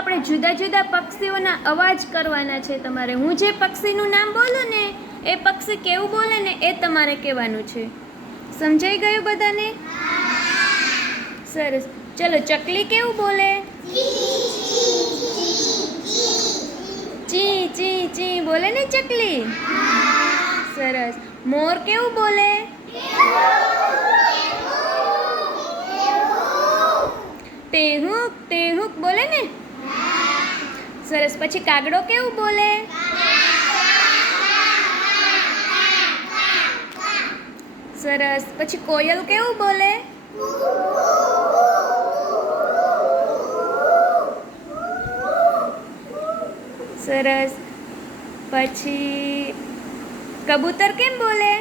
આપણે જુદા જુદા પક્ષીઓના અવાજ કરવાના છે તમારે. હું જે પક્ષીનું નામ બોલું ને, એ પક્ષી કેવું બોલે ને, એ તમારે કહેવાનું છે. સમજાઈ ગયું બધાને? સરસ. ચલો, ચકલી કેવું બોલે? ચી ચી ચી. બોલે ને ચકલી? સરસ. મોર કેવું બોલે? ટેહુક ટેહુક. બોલે ને? સરસ. પછી કાગડો કેવું બોલે? સરસ. પછી કોયલ કેવું બોલે? સરસ. પછી કબૂતર કેમ બોલે?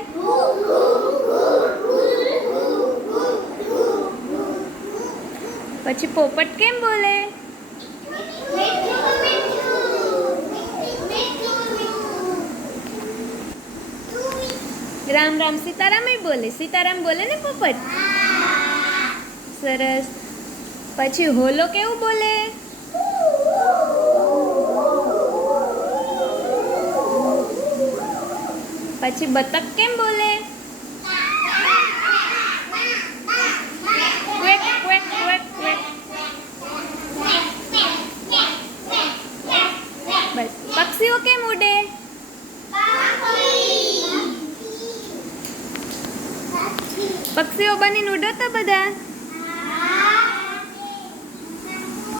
પછી પોપટ કેમ બોલે રામ રામ સીતારામ બોલે સીતારામ બોલે ને પોપટ સરસ પછી હોલો કેવું બોલે પછી બતક કેમ બોલે બસ. પક્ષીઓ કેમ ઉડે? પક્ષીઓ બનીને ઉડો તો બધા?